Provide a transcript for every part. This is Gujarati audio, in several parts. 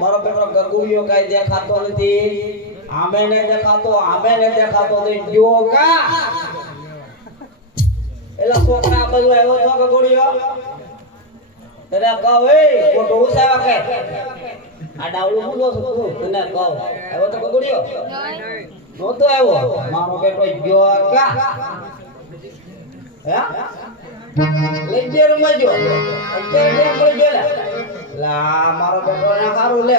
મારો બેટો ગગુડિયો કાઈ દેખાતો નથી આમે ને દેખાતો તો જો કા એલા છોકરા બધું આવ્યો તો ગગુડિયો તને કહો એ ફોટો ઉસાવા કે આ ડાવલું હું જો છું તને કહો આવ્યો તો ગગુડિયો નહોતો આવ્યો મારો બેટો જો કા હે લઈ જે રમજો અત્યારે કેમ કરી જો લા મારો બેટો ના ખારું લે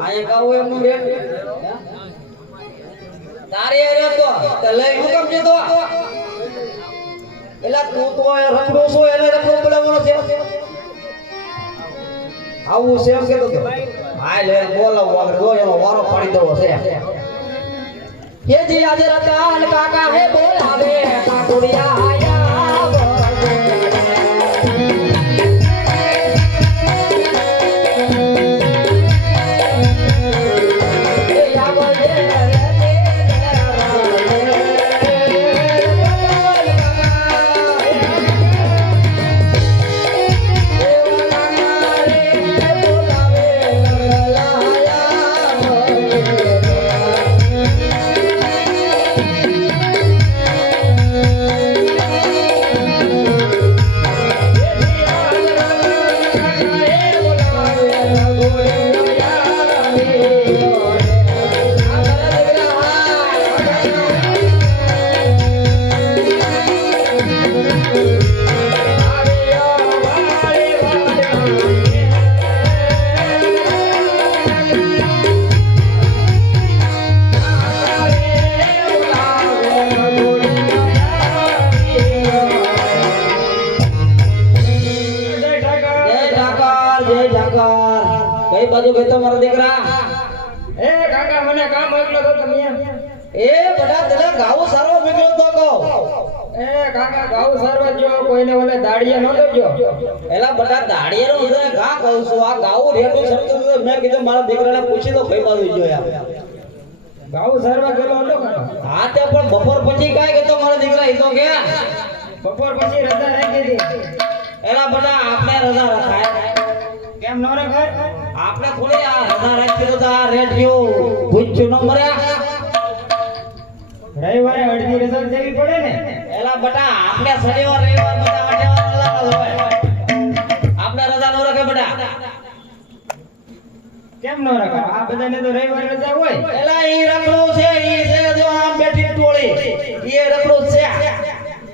આયા કહું એમનું રેટ તારી રે તો લઈ હું કેમ જતો એલા તું તો રખડો છો એને રખડો બોલાવવાનો છે આવું છે એમ કેતો તો હાય લે બોલાવો આગળ જો એનો વારો પાડી દેવો છે કે જી આજે રતન કાકા હે બોલાવે કાકુડિયા આયા કઈ બાજુ ગયો મારા દીકરા એ કાકા મને કામ મોકલો તો તમે એ બડા તને ગાવો સારો મોકલ્યો તો કહો એ કાકા ગાવ સારવા જો કોઈને ઓલે દાડિયા ન દેજો એલા બડા દાડિયાનો છે ગા કહું છું આ ગાવો રેટું સમજો મેં કીધું મારા દીકરાને પૂછી લો કઈ બાજુ જોયા ગાવ સારવા ગયેલો હતો કાકા હા તે પણ બપોર પછી કાઈ ગયો મારા દીકરા ઈ તો કે બપોર પછી રજા રાખી હતી એલા બડા આપણે રજા રખાય કેમ ન રખાય આપણે થોડી આ રજા રાખી તો આ રેડિયો પૂછ્યું ન મર્યા રવિવારે અડધી રજા દેવી પડે ને એલા બટા આપણે શનિવાર રવિવાર બધા અઠવાડિયા રજા હોય આપણે રજા ન રાખે બટા કેમ ન રખાય આ બધાને તો રવિવારે રજા હોય એલા ઈ રખડો છે ઈ છે જો આમ બેઠી ટોળી ઈ રખડો છે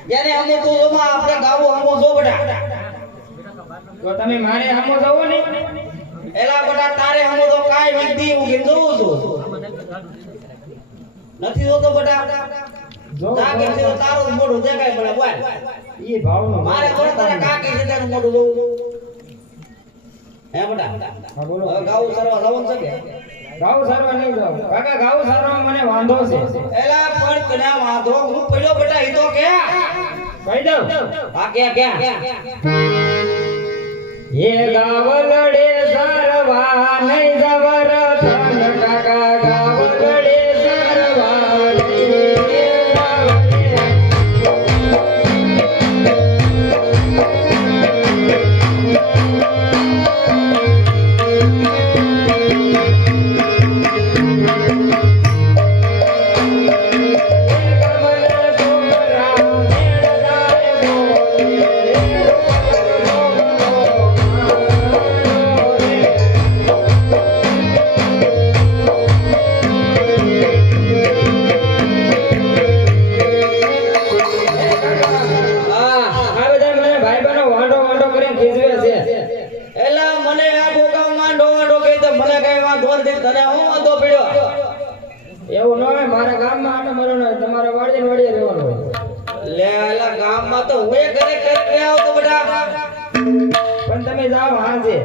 જેને અમુક તો જોમાં આપણે ગાવો અમો જો બટા તો તમે મારે આમો જાવો ને એલા બટા તારે અમો તો કાઈ વિધિ ઉગી જોઉં છું નથી જોતો બટા જો કાકે છે તારું મોઢું દેખાય બડા બોલ ઈ ભાવનો મારે કોણ તારે કાકે છે તારું મોઢું જોઉં હે બટા હા બોલો હવે ગાવું સરવા જવું છે કે ગાવ સારવા નહીં જાવ કાકા ગાવ સારવા મને વાંધો છે એલા પણ તને વાંધો હું પડ્યો બટા ઈ તો કે કહી દઉં આ કે એ ગાવ લડે સારવા નહીં જવર ધન કાકા ગાવ લડે સારવા એવું ન હોય મારા ગામમાં આટો મારવાનો તમારે વાડીએ વાડીએ રહેવાનું હોય લે એલા ગામમાં તો હું ઘરે ઘરે આવતો બટા પણ તમે જાઓ હાજે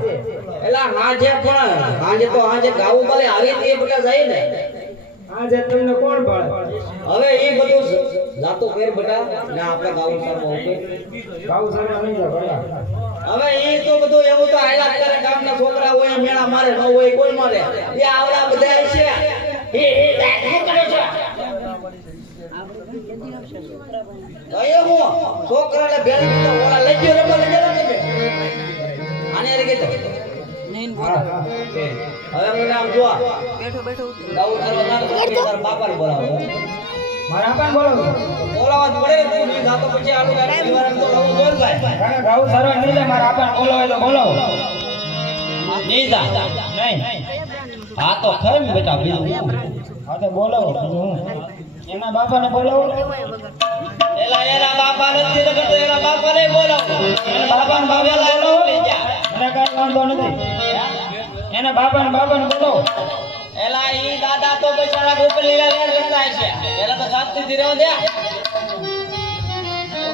એલા હાજે પણ હાજે તો હાજે ગાવું ભલે આવી તે બટા જાય ને હાજે તમને કોણ પાડે હવે એ બધું જાતો ફેર બટા ના આપણે ગાવું સારું ઓકે ગાવ સારવા નહીં જાવ બરાબર હવે એ તો બધું એવું તો આયલા કરે ગામના છોકરા હોય મેળા મારે ન હોય કોઈ મારે એ આવડા બધા છે એ શું કરે છે અયો હું છોકરાને ભેળ તો ઓલા લઈ ગયો રે મને જરા કે આને રે કે હવે મને આમ જો ગાઉ તારો નામ તો તાર બાપાને બોલાવો મારા આપણ બોલો બોલાવા જ પડે તું ની જાતો પછી આલુ ગાડી દીવારામ તો ગાઉ જોર ભાઈ કાકા ગાઉ સારવાર નહીં જાય મારા આપણ બોલો હોય તો બોલો નહીં જા નહીં હા તો ખરી ને બેટા બીજું હા તો બોલો એના બાપાને બોલાવો એના બાપા નથી તો તો એના બાપાને બોલાવો એના બાપાને બોલાવો મને કાંઈ વાંધો નથી એના બાપાને બોલાવો એલા ઈ દાદા તો બેચારા ગોપલ લીલા લેર કરતા છે એલા તો શાંતિથી રહેવા દે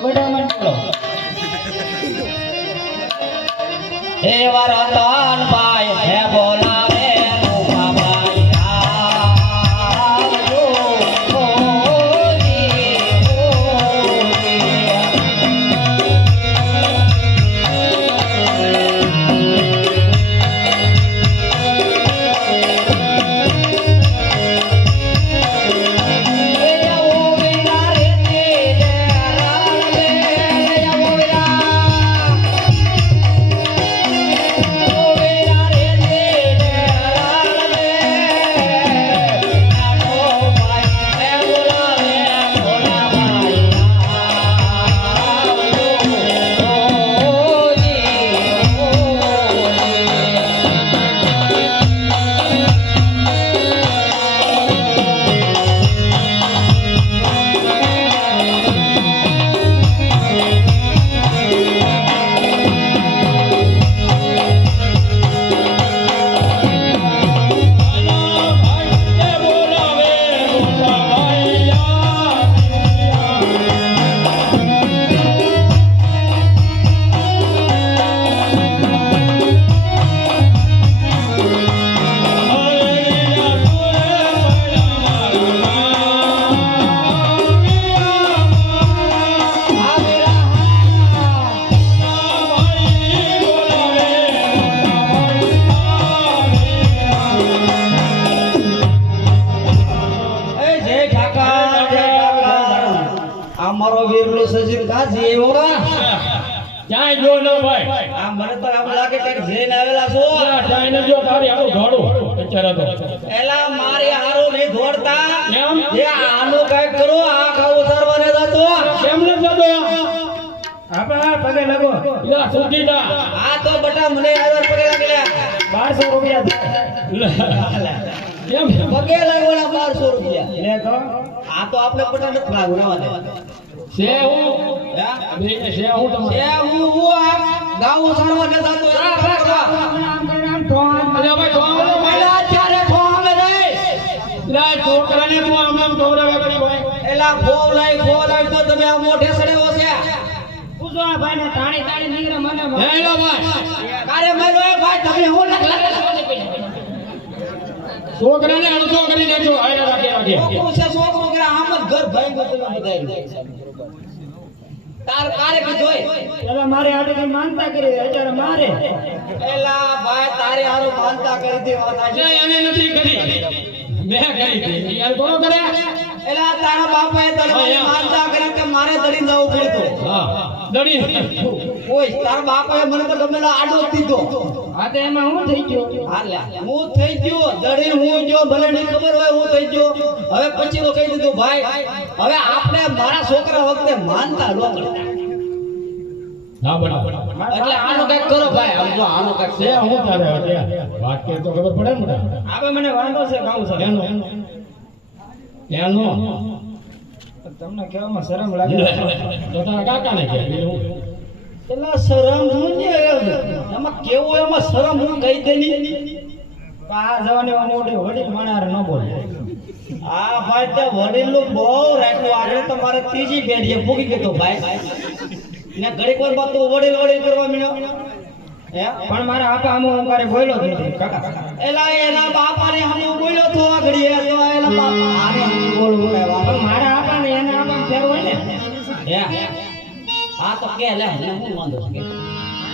બેટા મને બોલો હે વરતન ભાઈ હે બોલાવે રૂપા ભાઈ આવજો અમારો વીરલો સજીવ કાજી એવો ક્યાંય જો ન ભાઈ આ મને તો આમ લાગે કે જઈને આવેલા છો ક્યાંય ન જો તારી આવું ધોડું અત્યારે તો એલા મારી હારો નહીં દોડતા કેમ જે આનું કઈ કરો આ ખાવ ઉતારવાને જતો કેમ ન જતો આપણા પગે લાગો લા સુધીના આ તો બટા મને આદર પગે લાગેલા 1200 રૂપિયા કેમ પગે લાગવાના 1200 રૂપિયા લે તો આ તો આપણે બટા નથી લાગુ ના દે છે હું હે બે છે હું તમારે એ હું આ ગાવ ઉતારવા ને જતો અરે ભાઈ તો પેલા ચારે ઠોંગ રે લા છોકરાને તું આમ આમ ગૌરવ કરી ભાઈ એલા ફોલાઈ તો તમે આ મોઢે સડેવો છે પૂછો આ ભાઈને તાણી નીકળે મને હે લો ભાઈ કારે મેલો એ ભાઈ તમે હું લાગે છોકરાને અડધો કરી દેજો આયરે રાખે છોકરો છે છોકરો કે આમ જ ઘર ભાઈ ગયો તમે બધાય તાર કારે કીધોય પેલા મારે આટલી માનતા કરી અત્યારે મારે એલા ભાઈ તારે હારું માનતા કરી દે વાત આજે એને નથી કરી મેં કરી હતી યાર કોણ કરે એલા તારા બાપાએ તને માનતા કરી કે મારે દડી જવું પડતું હા દડી ઓય તારા બાપાએ મને તો ગમેલા આડો જ દીધો આ તો એમાં હું થઈ ગયો હાલ્યા હું થઈ ગયો દડી હું જો ભલે નહીં ખબર હોય હું થઈ ગયો હવે પછી તો કહી દીધું ભાઈ હવે આપણે મારા છોકરા વખતે માનતા ન કરતા ના બના એટલે આનો કઈક કરો ભાઈ આમ જો આનો કઈક છે હું તારે અત્યારે વાત કે તો ખબર પડે ને હવે મને વાંધો છે ગાઉ સર એનો તમને કહેવામાં શરમ લાગે તો તારા કાકાને કહે બીજું હું એલા શરમ હું ને એમાં કેવું એમાં શરમ હું કહી દેની આ જવાની મોઢે વડીલ માણાર ન બોલે આ ભાઈ તે વડીલનું બહુ રાખ્યું આગળ તો મારે ત્રીજી પેઢીએ ફૂગી ગયો ભાઈ ને ઘડીક વાર બાદ તો વડીલ કરવા મળ્યો હે પણ મારા આપા આમો અંકારે બોલ્યો જ નથી કાકા એલા એના બાપાને હમો બોલ્યો તો આ ઘડીએ તો એના બાપા આને હમો બોલવું પણ આવ્યા મારા આપા ને એના આપા ફેર હોય ને હે આ તો કે લે ને હું વાંધો છે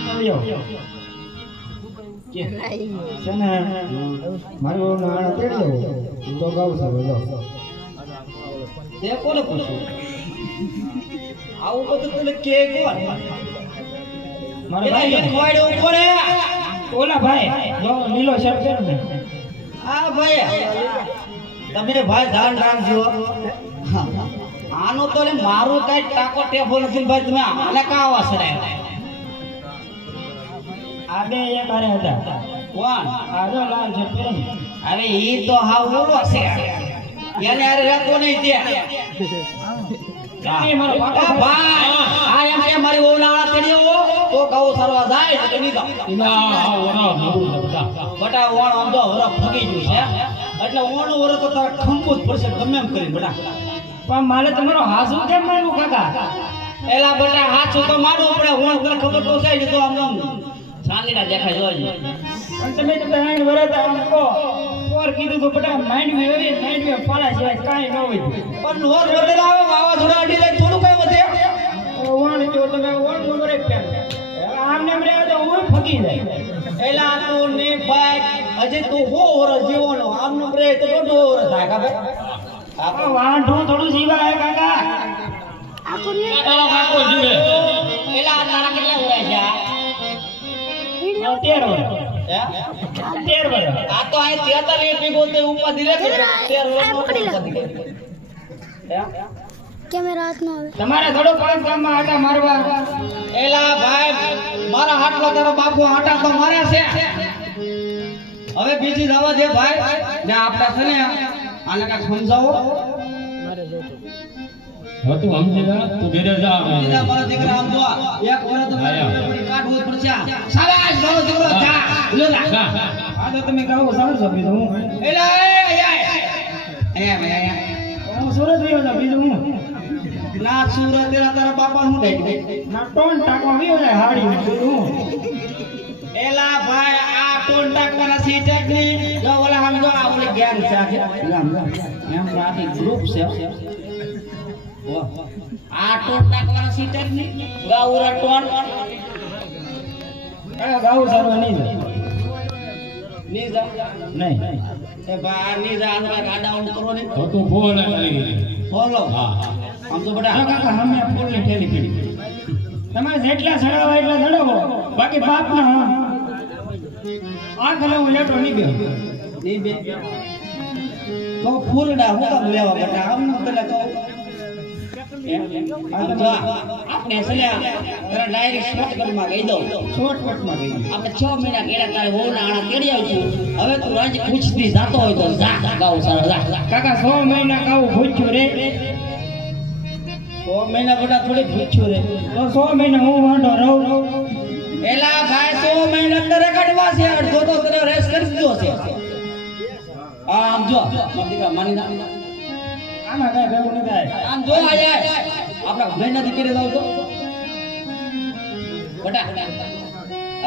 આવ્યો છે ને મારું નાણા તેડ્યો તો ગાઉ સર બોલો તે કોને પૂછ્યું આવું બધું તને કે કોણ મારા એલા ભાઈ એક વાડ્યો કોને ઓલા ભાઈ જો લીલો શર્ટ પહેરો ને હા ભાઈ તમે ભાઈ ધ્યાન રાખજો હા. આનો તો ને મારું કઈ ટાકો ટેફો નથી ભાઈ તમે આને કા વાસરે આ બે એક હારે હતા કોણ આ જો લાલ શર્ટ પહેરો ને અરે ઈ તો હાવ બોલો છે એને અરે રહેતો નહીં ત્યાં એ મારો પાકો આ ભાઈ આ એમ કે મારી વહુ નાળા તેડીઓ તો ગૌ સરવા જાય તો નહીં જાવ ના ઓરા નવું બધા બટા ઓણ આમ તો હરફ ફગી ગયું છે એટલે ઓણ વરસ તો તારે ખંભું જ પડશે ગમે એમ કરી બટા પણ મારે તમારો હાસુ કેમ માન્યું કાકા એલા બટા હાચું તો માનવું પડે ઓણ તને ખબર તો છે ને તો આમ ચાંદીના દેખાય જોઈ પણ તમે તો બેન વરત આમ કો ઓર કીધું તો બટા માઇન્ડ મે ફાળા સિવાય કાંઈ ન હોય પણ નોર વધે આવે વાવાઝોડા અડી જાય થોડું કઈ વધે ઓણ જો તમે ઓણ નંબર એક કેમ આમને એમ રહ્યા તો હું ફગી જાય એલા તું ને ભાઈ હજી તું હો વરસ જીવવાનો આમ નો રે તો દોઢો વરસ થાય કા ભાઈ આ વાંઢું થોડું જીવાય કાકા તારો કાકો જીવે એલા તારા કેટલા વરસ છે 13 વર્ષ હે 13 વર્ષ આ તો આ 43 પીગો તે ઉપાધિ લે 13 વર્ષ કેમેરા હાથમાં આવે તમારે થોડો પાંચ ગામમાં આટા મારવા એલા ભાઈ મારા હાટલો તારો બાપુ આટા તો માર્યા છે હવે બીજી દવા દે ભાઈ ને આપડા છે ને આને કાક સમજાવો હા તું સમજી જા તું ઘરે જા બીજા મારા દીકરા આમ જો એક વર્ષ તો કાઢવો પડશે શાબાશ મારો દીકરો જા લો લા આ તો તમે કહો સમજો બીજું હું એલા અહીંયા ભાઈ હું સુરત ગયો તો બીજું હું ના સુરત તેરા તારા બાપા હું દઈ ના ટોન ટાકો આવ્યો જાય હાડી બીજું હું એલા ભાઈ આ ટોન ટાકવાના સીટેક ની જો ઓલા હમ જો આ ઓલી ગેંગ છે આખી એમ રાતી ગ્રુપ છે આ ટોન ટાકવાના સીટેક ની ગાઉરા ટોન કયો ગાઉ સારવા નહીં જાય ની જા નહીં એ ભાઈ આ ની જા આના ગાડા ઓન કરો ને તો તું ફોન કરી બોલો હા આમ તો હા બડા કાકા અમે ફૂલની થેલી પીડી તમારે જેટલા ચડાવવા એટલા ચડાવો બાકી બાપના આ કલે હું લેટો નહીં ગયો ની બે તો ફૂલડા હું કામ લેવા બટા આમ ન તને કહું આપણે સલ્યા તારા ડાયરેક્ટ શોર્ટકટમાં કહી દઉં શોર્ટકટમાં ગઈ આપણે 6 મહિના કેડા તારે વહુના આણા તેડી આવશું હવે તું રાજી પૂછતી જાતો હોય તો જા ગાઉ સારા જા કાકા 100 મહિના કાવું ભૂચ્યું રે 6 મહિના બટા થોડી પૂછ્યું રે તો 100 મહિના હું વાંઢો રહું એલા ભાઈ 100 મહિના તરે કાઢવા છે અડધો તો તને રેસ કરી દીધો છે આમ જો દીકરા માની ના આમાં કઈ ભેગું નહીં થાય આમ જો આયા આપણા મહિના થી કરી દઉં તો બટા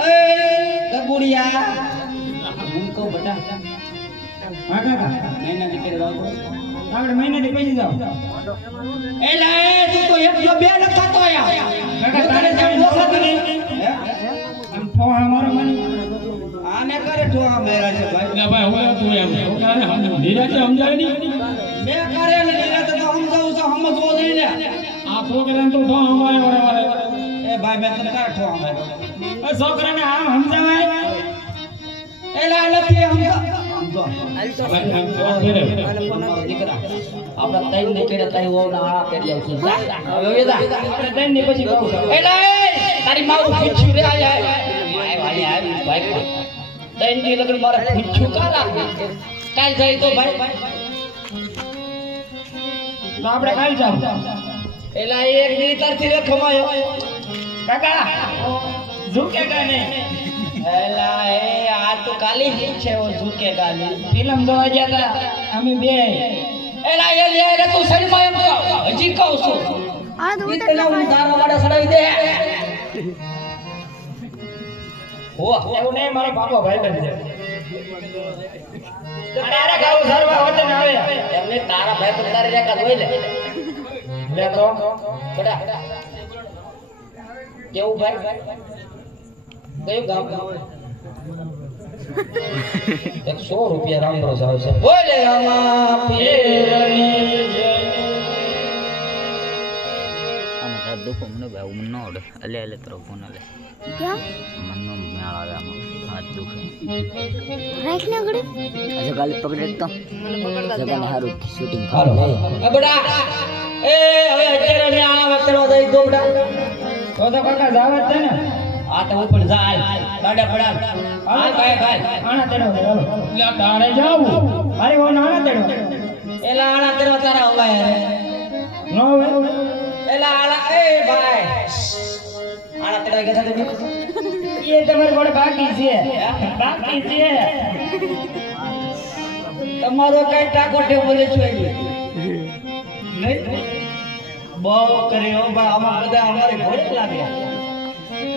એ ગગુડિયા હું કહું બટા હા કાકા મહિના થી કરી દઉં તો આપણે મહિનાથી પૈસા જાઓ એલા તું તો એક જો બે લખા તો આયા કાકા તારે જેમ લોખાતી નહીં આમ ફોન મારો મની આને કરે ઠોવા મેરા છે ભાઈ એટલે ભાઈ હું તું એમ તારે ધીરેથી સમજાય નહીં બે કરે ને નિરાતે તો સમજાવું છું સમજવો જોઈએ ને આ છોકરાને તો ફોન અમારે વારે એ ભાઈ મેં તને કરે ઠોવા મેરા એ છોકરાને આમ સમજાવાય એલા નથી સમજો દીકરા આપડા તૈન ને કેડે તારી વહુ ના આળા કરી આવશે હવે વેદા આપણે ત્રણ ની પછી કહું છું એલા તારી મારું પૂછ્યું રે આય ભાઈ તૈન ની લગન મારે પૂછ્યું કા રાખે કાલ જાય તો ભાઈ તો આપણે કાલ જાવ એલા એક દી તારથી રે ખમાયો કાકા ઝુકેગા નહીં એલા એ આ તો કાલી જ છે ઓ ઝુકેગા નહીં ફિલ્મ જોવા ગયા હતા અમે બે એલા એ લે તું શરીરમાં એમ કહો હજી કહું છું આ તો ઈ તને હું તારા વાડા સડાવી દે હો એવું નહીં મારો બાપો ભાઈ બન છે તારે ગાવ સરવા વતન આવે એમને તારા ભાઈ પર તારી રેખા જોઈ લે લે તો બડા કેવું ભાઈ કયું ગામ 100 રૂપિયા રામ ભરોસે આવશે બોલે રામા ફેરની આમાં તાર દુખો મને ભાઈ મને ન આવડે અલે અલે તારો ફોન અલે ક્યાં મનનો મેળ આવે આમાં રાખ ને ગડી આજે કાલે પકડી તો જગાને હારું શૂટિંગ હાલો એ બડા એ હવે અત્યારે મે આ વખતમાં દઈ દો બડા તો કાકા જાવે જ છે ને આ તો ઉપર જા ગાડા પડા હાલ ભાઈ ભાઈ આણા તેડો હાલો લે તારે જાવું અરે ઓ નાણા તેડો એલા આણા તેરો તારા ઉમાય નો હવે એલા આણા એ ભાઈ આણા તેરો કે સાથે એ તમારે કોણ બાકી છે તમારો કઈ ટાકો ટેબલ છે નહીં બહુ કર્યો બા આમાં બધા અમારે ઘોડે લાગ્યા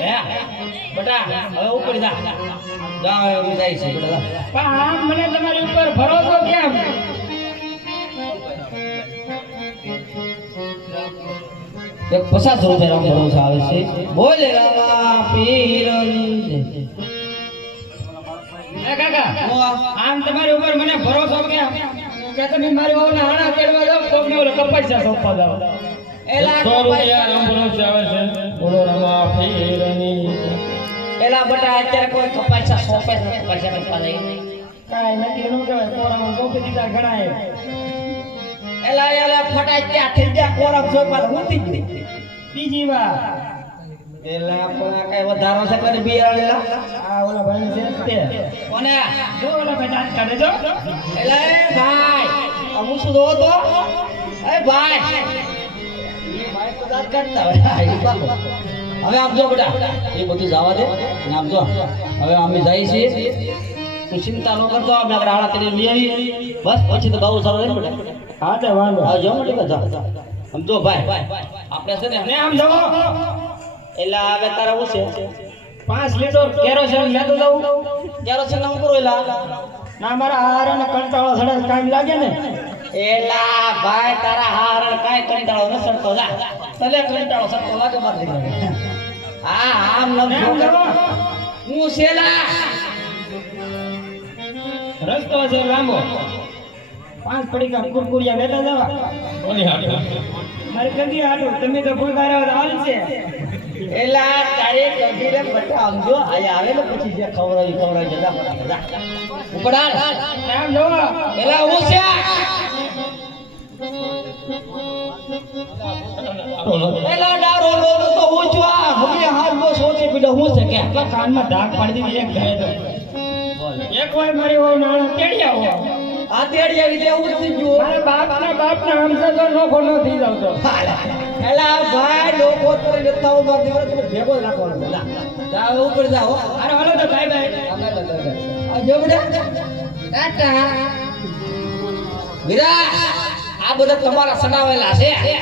હે બટા હવે ઉપર જા જા હવે જાય છે બટા પણ આમ મને તમારી ઉપર ભરોસો કેમ એક 50 રૂપિયા ભરોસો આવે છે બોલે રામા પીરની એ કાકા આમ તમારી ઉપર મને ભરોસો કેમ કે તમે મારી ઓલા હાણા કેળવા જાવ તો મને ઓલા કપાઈ સોંપવા જાવ એલા 100 રૂપિયા ભરોસે આવે છે બોલો રમા ફેરની એલા બટા અત્યારે કોઈ કપાસા સોંપે છે પૈસા પૈસા લઈ કાઈ નથી એનું કહેવાય કોરામાં સોંપી દીધા ઘણાએ એલા એલા ફટાઈ ત્યાં થઈ ગયા કોરમ સોંપા હોતી જ નહીં બીજી વાર એલા પણ કઈ વધારો છે કરી બિયાળેલા આ ઓલા ભાઈ છે તે કોને જો ઓલા ભાઈ દાંત કાઢે જો એલા એ ભાઈ અમુ શું દો તો એ ભાઈ એ ભાઈ તો દાંત કાઢતા હોય એ બાપો હવે આપ જો બેટા એ બધું જવા દે અને આપ જો હવે અમે જઈએ છીએ તું ચિંતા ન કરતો અમે આપણે આળા તેને લઈ આવી બસ પછી તો બહુ સારું રહે બેટા હા તે વાંધો હા જો બેટા જા સમજો ભાઈ આપણે છે ને ને આમ જવો એલા હવે તારા હું છે 5 લીટર કેરોસીન લેતો જાઉં કેરોસીન નામ કરો એલા ના મારા હારાને કંટાળો સડે ટાઈમ લાગે ને એલા ભાઈ તારા હારણ કાઈ કંટાળો ન સરતો જા તલે કંટાળો સરતો લાગે માર દીકરા હા આમ ન ને આમ જવો હું સેલા રસ્તો છે લાંબો 5 પડીકા કુરકુરિયા લેતા જવા કોની હાટે મારી કદી હાલું તમે તો ભૂલ કર્યો તો હાલ છે એલા તારે કદીરે બટા સમજો આયા આવે ને પછી જે ખવરાવી જતા જા ઉપડા ને આમ જવો એલા હું છે એલા ડારો લો તો હું છું આ હવે હાલ બો સોચી પીડો હું છે કે તો કાનમાં ધાક પાડી દીધી એક ગયે તો એક વાર મારી હોય નાણા તેડી આવો આ તેડી આવી તે હું થઈ ગયો મારા બાપના હમસે તો નોખો ન થઈ જાવ તો એલા ભાઈ લોકો તો લેતા હો માર દીકરો તમે ભેગો જ રાખવાનો જા જા ઉપર જાઓ અરે હાલો તો બાય બાય આ જો બેટા ટાટા વીરા આ બધા તમારા સડાવેલા છે